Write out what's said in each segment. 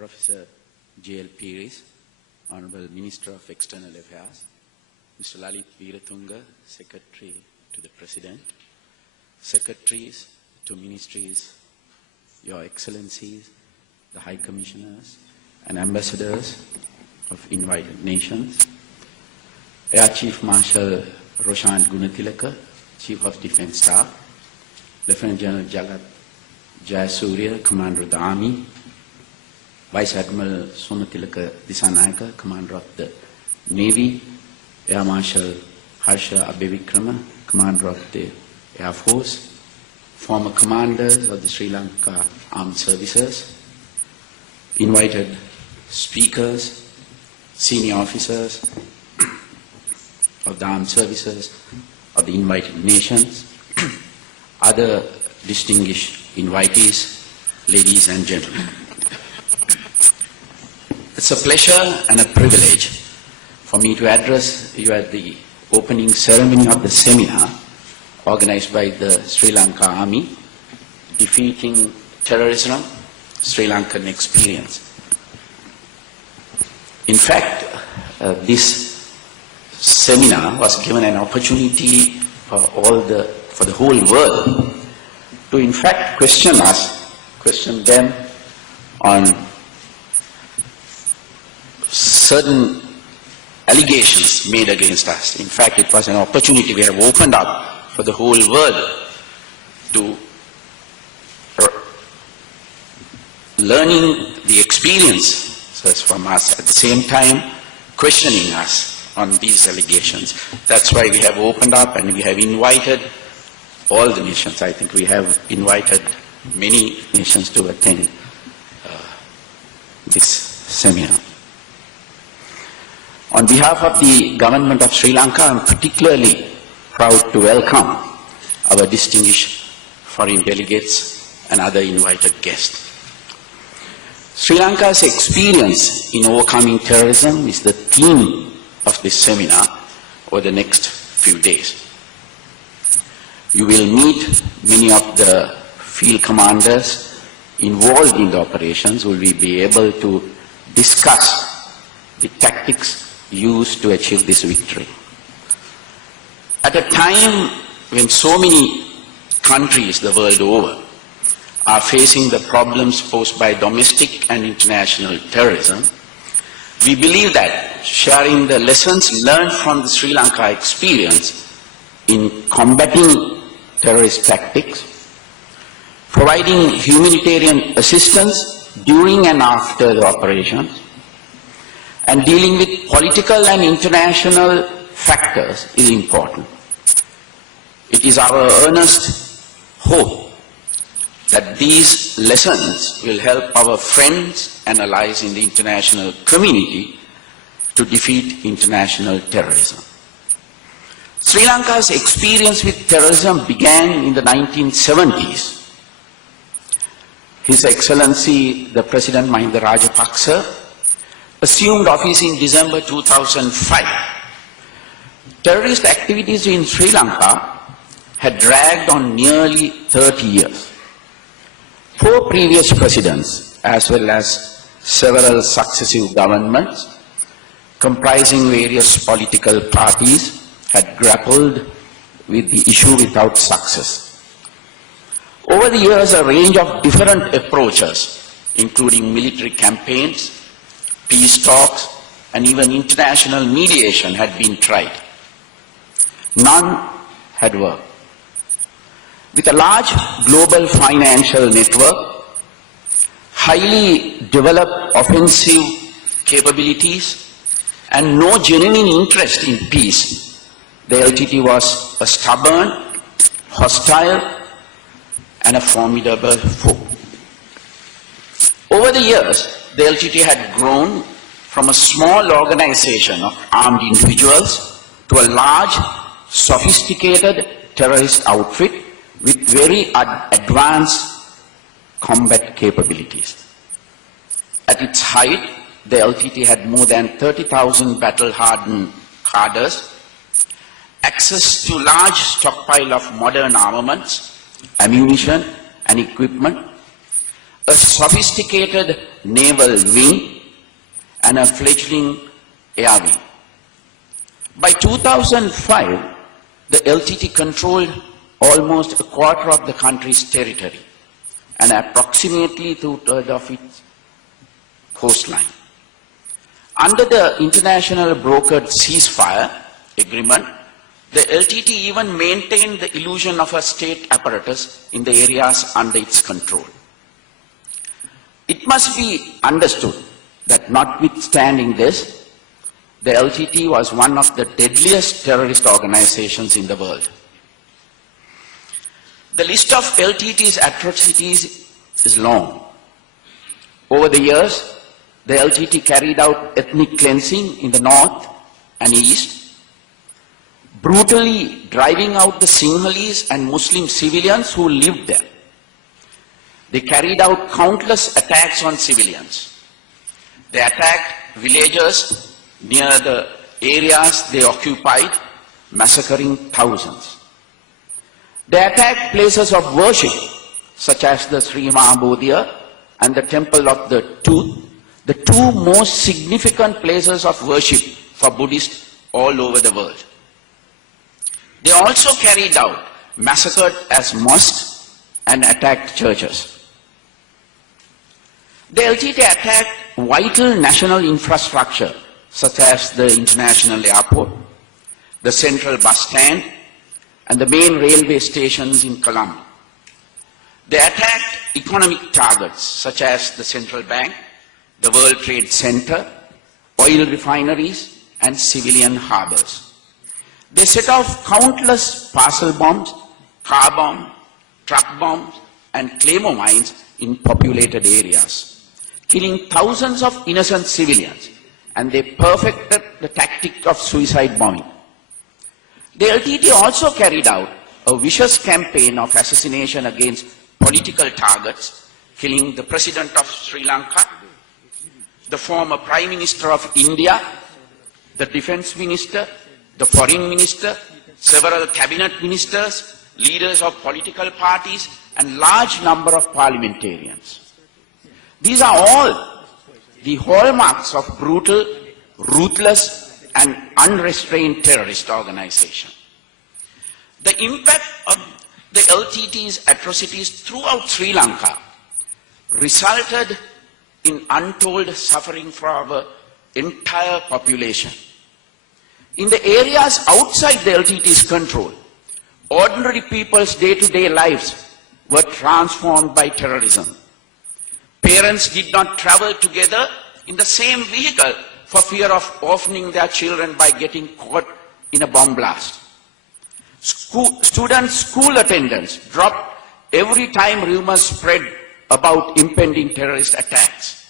Professor J.L. Piris, Honorable Minister of External Affairs, Mr. Lalit Veeratunga, Secretary to the President, Secretaries to Ministries, Your Excellencies, the High Commissioners and Ambassadors of invited nations, Air Chief Marshal Roshant Gunatilaka, Chief of Defence Staff, Lieutenant General Jagat Jayasuriya, Commander of the Army, Vice Admiral Somatilaka Disanayaka, Commander of the Navy, Air Marshal Harsha Abbevikrama, Commander of the Air Force, former commanders of the Sri Lanka Armed Services, invited speakers, senior officers of the armed services, of the invited nations, other distinguished invitees, ladies and gentlemen. It's a pleasure and a privilege for me to address you at the opening ceremony of the seminar organized by the Sri Lanka Army, Defeating Terrorism, Sri Lankan Experience. In fact, this seminar was given an opportunity for the whole world to in fact question them on certain allegations made against us. In fact, it was an opportunity we have opened up for the whole world to learning the experiences from us, at the same time questioning us on these allegations. That's why we have opened up and we have invited all the nations. I think we have invited many nations to attend this seminar. On behalf of the government of Sri Lanka, I am particularly proud to welcome our distinguished foreign delegates and other invited guests. Sri Lanka's experience in overcoming terrorism is the theme of this seminar over the next few days. You will meet many of the field commanders involved in the operations who will be able to discuss the tactics used to achieve this victory. At a time when so many countries the world over are facing the problems posed by domestic and international terrorism, we believe that sharing the lessons learned from the Sri Lanka experience in combating terrorist tactics, providing humanitarian assistance during and after the operations, and dealing with political and international factors is important. It is our earnest hope that these lessons will help our friends and allies in the international community to defeat international terrorism. Sri Lanka's experience with terrorism began in the 1970s. His Excellency, the President Mahinda Rajapaksa, assumed office in December 2005. Terrorist activities in Sri Lanka had dragged on nearly 30 years. 4 previous presidents, as well as several successive governments, comprising various political parties, had grappled with the issue without success. Over the years, a range of different approaches, including military campaigns, peace talks, and even international mediation had been tried. None had worked. With a large global financial network, highly developed offensive capabilities, and no genuine interest in peace, the LTT was a stubborn, hostile, and a formidable foe. Over the years, the LTT had grown from a small organization of armed individuals to a large, sophisticated terrorist outfit with very advanced combat capabilities. At its height, the LTT had more than 30,000 battle-hardened cadres, access to large stockpile of modern armaments, ammunition and equipment, a sophisticated naval wing, and a fledgling air wing. By 2005, the LTT controlled almost a quarter of the country's territory and approximately two-thirds of its coastline. Under the international brokered ceasefire agreement, the LTT even maintained the illusion of a state apparatus in the areas under its control. It must be understood that notwithstanding this, the LTT was one of the deadliest terrorist organizations in the world. The list of LTT's atrocities is long. Over the years, the LTT carried out ethnic cleansing in the north and east, brutally driving out the Sinhalese and Muslim civilians who lived there. They carried out countless attacks on civilians. They attacked villagers near the areas they occupied, massacring thousands. They attacked places of worship, such as the Sri Mahabodhiya and the Temple of the Tooth, the two most significant places of worship for Buddhists all over the world. They also carried out massacred as mosques and attacked churches. The LTT attacked vital national infrastructure such as the international airport, the central bus stand, and the main railway stations in Colombo. They attacked economic targets such as the central bank, the World Trade Center, oil refineries, and civilian harbors. They set off countless parcel bombs, car bombs, truck bombs, and claymore mines in populated areas, killing thousands of innocent civilians, and they perfected the tactic of suicide bombing. The LTT also carried out a vicious campaign of assassination against political targets, killing the President of Sri Lanka, the former Prime Minister of India, the Defense Minister, the Foreign Minister, several cabinet ministers, leaders of political parties, and large number of parliamentarians. These are all the hallmarks of brutal, ruthless, and unrestrained terrorist organization. The impact of the LTT's atrocities throughout Sri Lanka resulted in untold suffering for our entire population. In the areas outside the LTT's control, ordinary people's day-to-day lives were transformed by terrorism. Parents did not travel together in the same vehicle for fear of orphaning their children by getting caught in a bomb blast. Students' school attendance dropped every time rumors spread about impending terrorist attacks.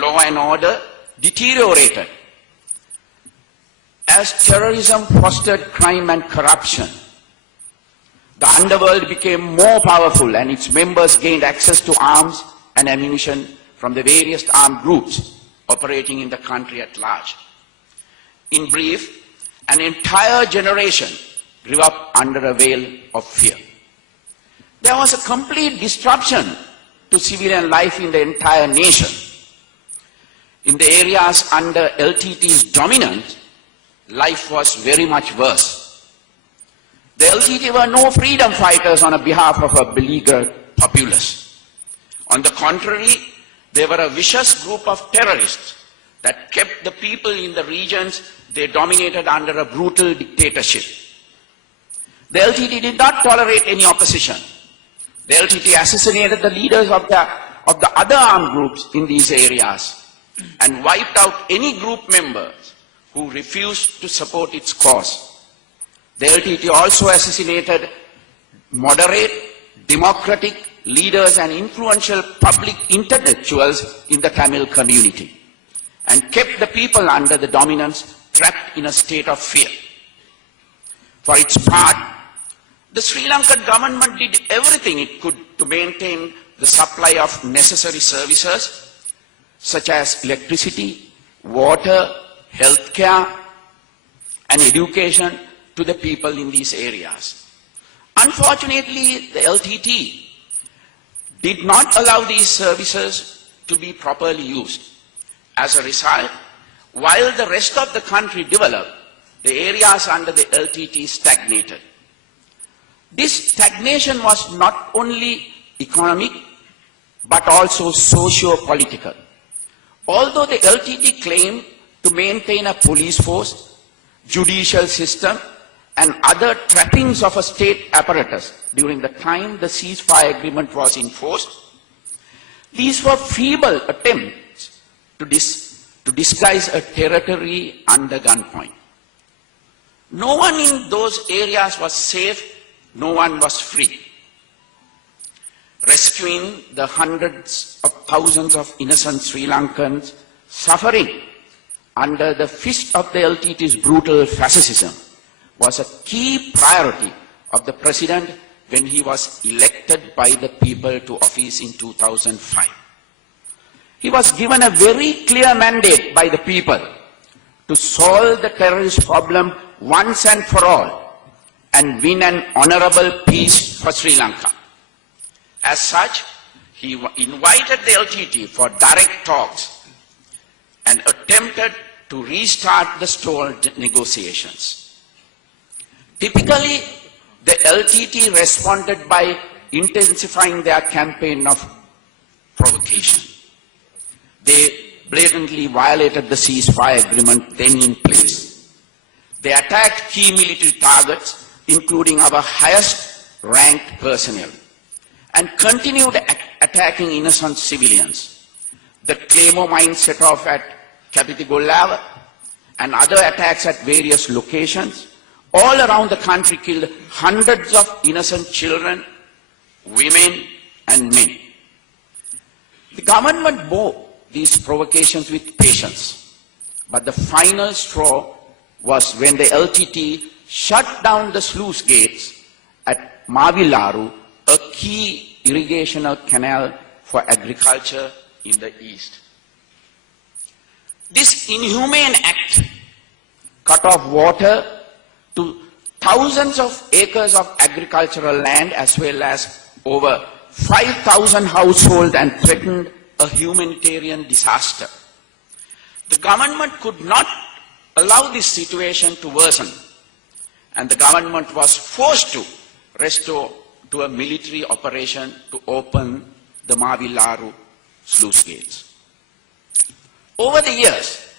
Law and order deteriorated as terrorism fostered crime and corruption. The underworld became more powerful and its members gained access to arms and ammunition from the various armed groups operating in the country at large. In brief, an entire generation grew up under a veil of fear. There was a complete disruption to civilian life in the entire nation. In the areas under LTT's dominance, life was very much worse. The LTT were no freedom fighters on behalf of a beleaguered populace. On the contrary, they were a vicious group of terrorists that kept the people in the regions they dominated under a brutal dictatorship. The LTT did not tolerate any opposition. The LTT assassinated the leaders of the other armed groups in these areas and wiped out any group members who refused to support its cause. The LTT also assassinated moderate, democratic leaders and influential public intellectuals in the Tamil community and kept the people under the dominance trapped in a state of fear. For its part, the Sri Lankan government did everything it could to maintain the supply of necessary services such as electricity, water, healthcare, and education to the people in these areas. Unfortunately, the LTT did not allow these services to be properly used. As a result, while the rest of the country developed, the areas under the LTT stagnated. This stagnation was not only economic, but also socio-political. Although the LTT claimed to maintain a police force, judicial system, and other trappings of a state apparatus during the time the ceasefire agreement was enforced, these were feeble attempts to disguise a territory under gunpoint. No one in those areas was safe, no one was free. Rescuing the hundreds of thousands of innocent Sri Lankans suffering under the fist of the LTT's brutal fascism was a key priority of the President when he was elected by the people to office in 2005. He was given a very clear mandate by the people to solve the terrorist problem once and for all and win an honorable peace for Sri Lanka. As such, he invited the LTT for direct talks and attempted to restart the stalled negotiations. Typically, the LTT responded by intensifying their campaign of provocation. They blatantly violated the ceasefire agreement then in place. They attacked key military targets, including our highest ranked personnel, and continued attacking innocent civilians. The Claymore mine set off at Kapitigolava and other attacks at various locations all around the country killed hundreds of innocent children, women and men. The government bore these provocations with patience, but the final straw was when the LTT shut down the sluice gates at Mavilaru, a key irrigational canal for agriculture in the east. This inhumane act cut off water to thousands of acres of agricultural land as well as over 5,000 households and threatened a humanitarian disaster. The government could not allow this situation to worsen, and the government was forced to restore to a military operation to open the Mavilaru sluice gates. Over the years,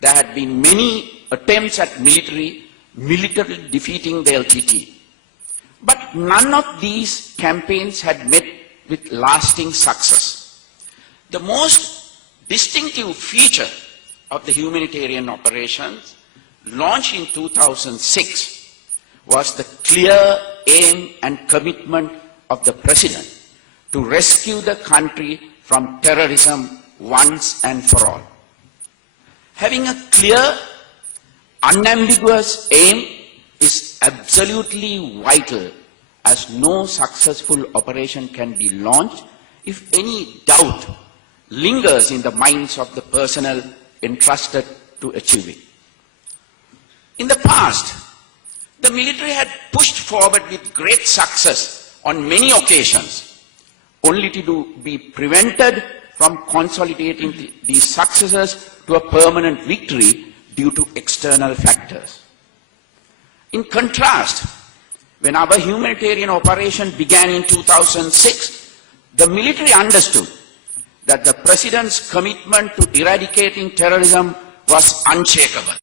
there had been many attempts at militarily defeating the LTT, but none of these campaigns had met with lasting success. The most distinctive feature of the humanitarian operations launched in 2006 was the clear aim and commitment of the President to rescue the country from terrorism once and for all. Having a clear, unambiguous aim is absolutely vital, as no successful operation can be launched if any doubt lingers in the minds of the personnel entrusted to achieve it. In the past, the military had pushed forward with great success on many occasions, only to be prevented from consolidating these successes to a permanent victory due to external factors. In contrast, when our humanitarian operation began in 2006, the military understood that the President's commitment to eradicating terrorism was unshakable.